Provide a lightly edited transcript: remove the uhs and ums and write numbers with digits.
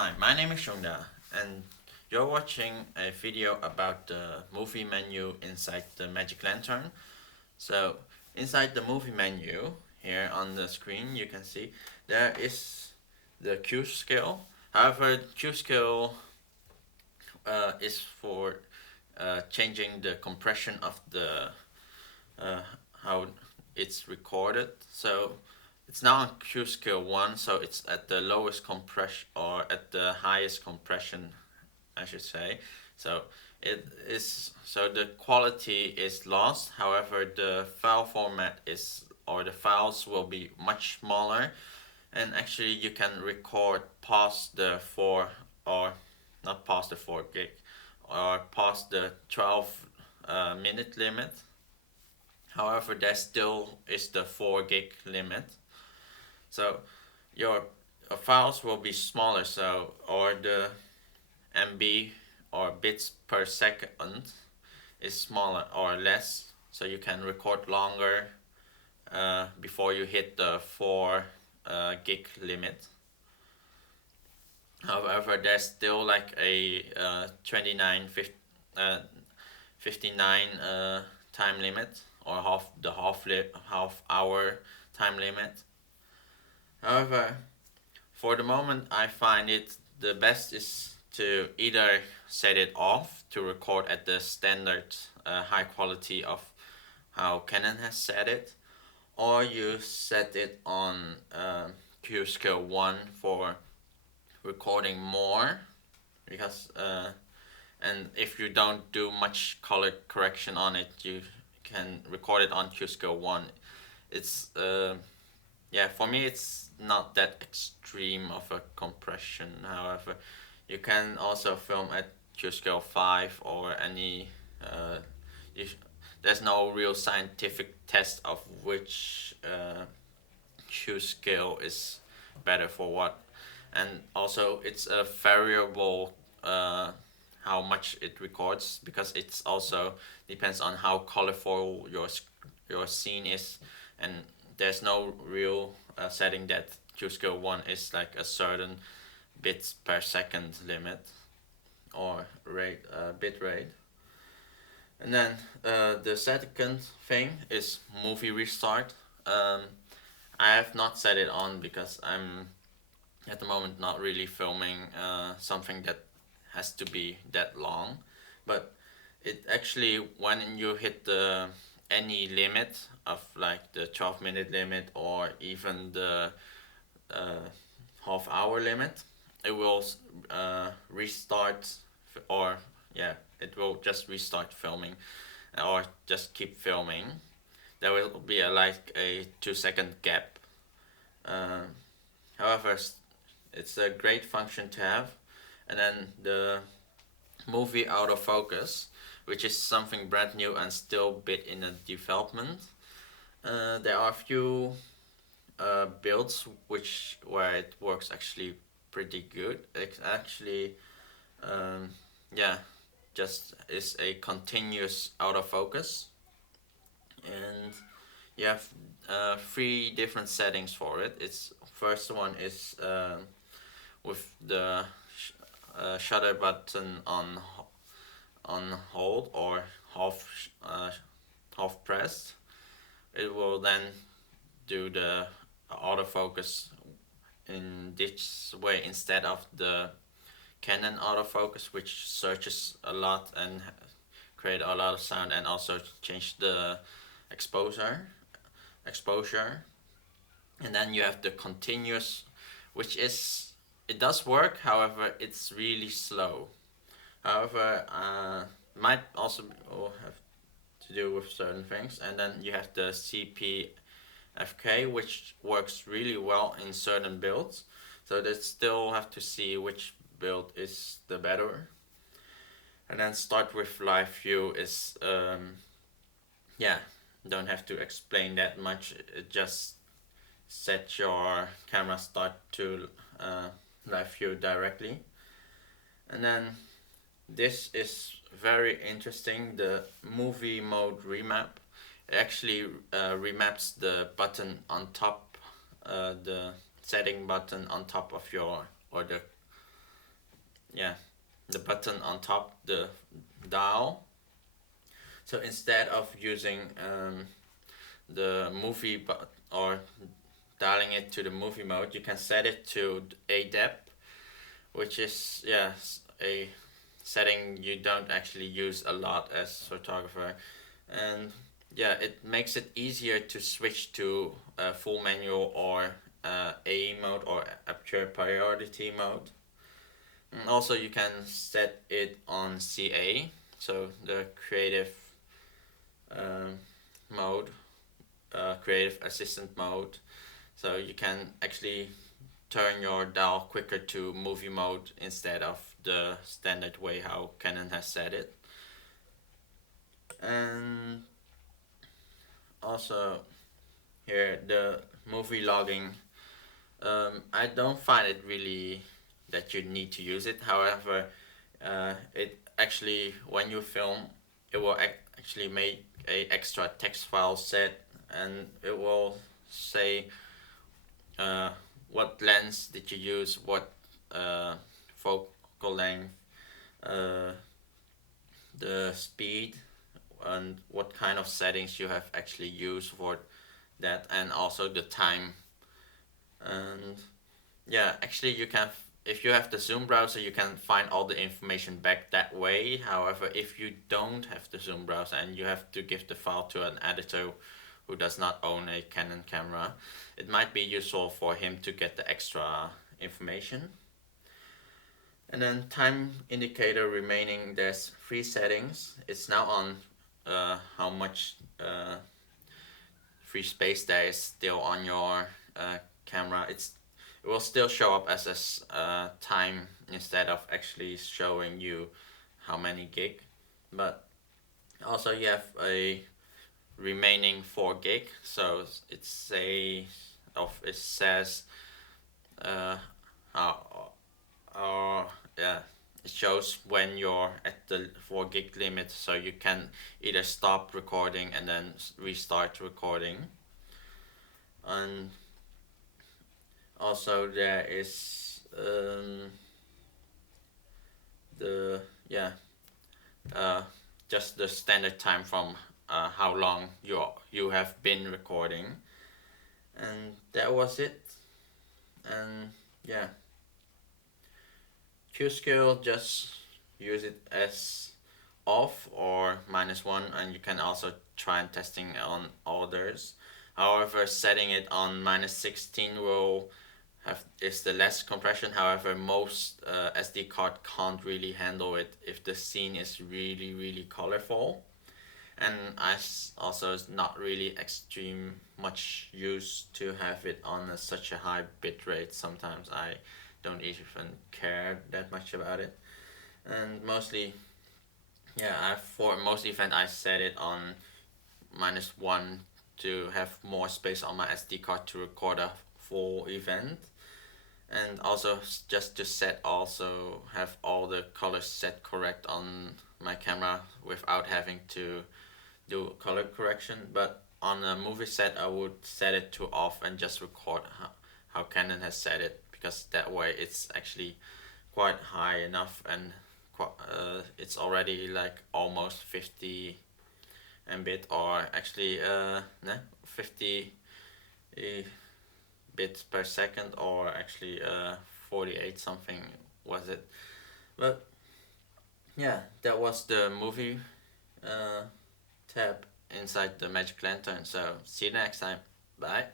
Hi, my name is Chung, and you're watching a video about the movie menu inside the Magic Lantern. So, inside the movie menu, here on the screen, you can see there is the Q scale. However, Q scale is for changing the compression of the uh, how it's recorded. So it's now on Q scale 1, so it's at the lowest compression or at the highest compression, I should say. So the quality is lost. However, the file format is, or the files will be much smaller, and actually you can record past the 4, or not past the 4 gig, or past the 12 minute limit. However, there still is the 4 gig limit. So your files will be smaller, so, or the MB or bits per second is smaller or less, so you can record longer before you hit the 4 gig limit. However, there's still like a 59 time limit, or half hour time limit. However, for the moment, I find it the best is to either set it off to record at the standard high quality of how Canon has set it, or you set it on Q scale 1 for recording more, because and if you don't do much color correction on it, you can record it on Q scale 1. It's yeah, for me it's not that extreme of a compression. However, you can also film at Q scale 5 or any you, there's no real scientific test of which Q scale is better for what, and also it's a variable how much it records, because it's also depends on how colorful your scene is, and there's no real setting that Q scale 1 is like a certain bits per second limit or rate bit rate. And then the second thing is movie restart. I have not set it on because I'm at the moment not really filming something that has to be that long, but it actually, when you hit the any limit of like the 12-minute limit or even the uh, half hour limit, it will restart, or yeah, it will just restart filming or just keep filming. There will be like a 2-second gap. uh, However, it's a great function to have. And then the movie autofocus, which is something brand new and still a bit in a development. There are a few builds where it works actually pretty good. It actually, yeah, just is a continuous autofocus, and you have 3 different settings for it. It's first one is with the shutter button on hold or half pressed. It will then do the autofocus in this way instead of the Canon autofocus, which searches a lot and create a lot of sound, and also change the exposure. And then you have the continuous, which is, it does work. However, it's really slow. However, might also have to do with certain things. And then you have the CPFK, which works really well in certain builds. So they still have to see which build is the better. And then start with live view is yeah, don't have to explain that much. It just set your camera start to live view directly. And then this is very interesting, the movie mode remap. It actually remaps the button on top, the setting button on top of your, or the yeah, the button on top the dial. So instead of using the movie or dialing it to the movie mode, you can set it to a depth, which is a setting you don't actually use a lot as photographer, and yeah, it makes it easier to switch to full manual or A mode or aperture priority mode. And also you can set it on CA, so the creative um, mode, creative assistant mode. So you can actually turn your dial quicker to movie mode instead of the standard way how Canon has set it. And also here the movie logging, I don't find it really that you need to use it. However, it actually, when you film, it will actually make a extra text file set, and it will say uh, what lens did you use, what focal length, uh, the speed, and what kind of settings you have actually used for that, and also the time. And yeah, actually you can, if you have the Zoom browser, you can find all the information back that way. However, if you don't have the Zoom browser and you have to give the file to an editor who does not own a Canon camera, it might be useful for him to get the extra information. And then time indicator remaining, there's three settings. It's now on how much free space there is still on your camera. It will still show up as a time instead of actually showing you how many gig. But also you have a remaining 4 gig, so it says uh, how or yeah, it shows when you're at the 4 gig limit, so you can either stop recording and then restart recording. And also there is the yeah uh, just the standard time from how long you have been recording, and that was it. And yeah, Q scale, just use it as off or -1, and you can also try and testing on others. However, setting it on -16 will is the less compression. However, most SD card can't really handle it if the scene is really colorful, and also is not really extreme much use to have it on such a high bit rate. Sometimes I don't even care that much about it, and mostly for most event I set it on -1 to have more space on my SD card to record a full event, and also just to have all the colors set correct on my camera without having to do color correction. But on a movie set I would set it to off and just record how Canon has set it, because that way it's actually quite high enough, and it's already like almost 50 mbit, or actually 50 bits per second, or actually 48 something was it. But yeah, that was the movie tab inside the Magic Lantern. So see you next time. Bye.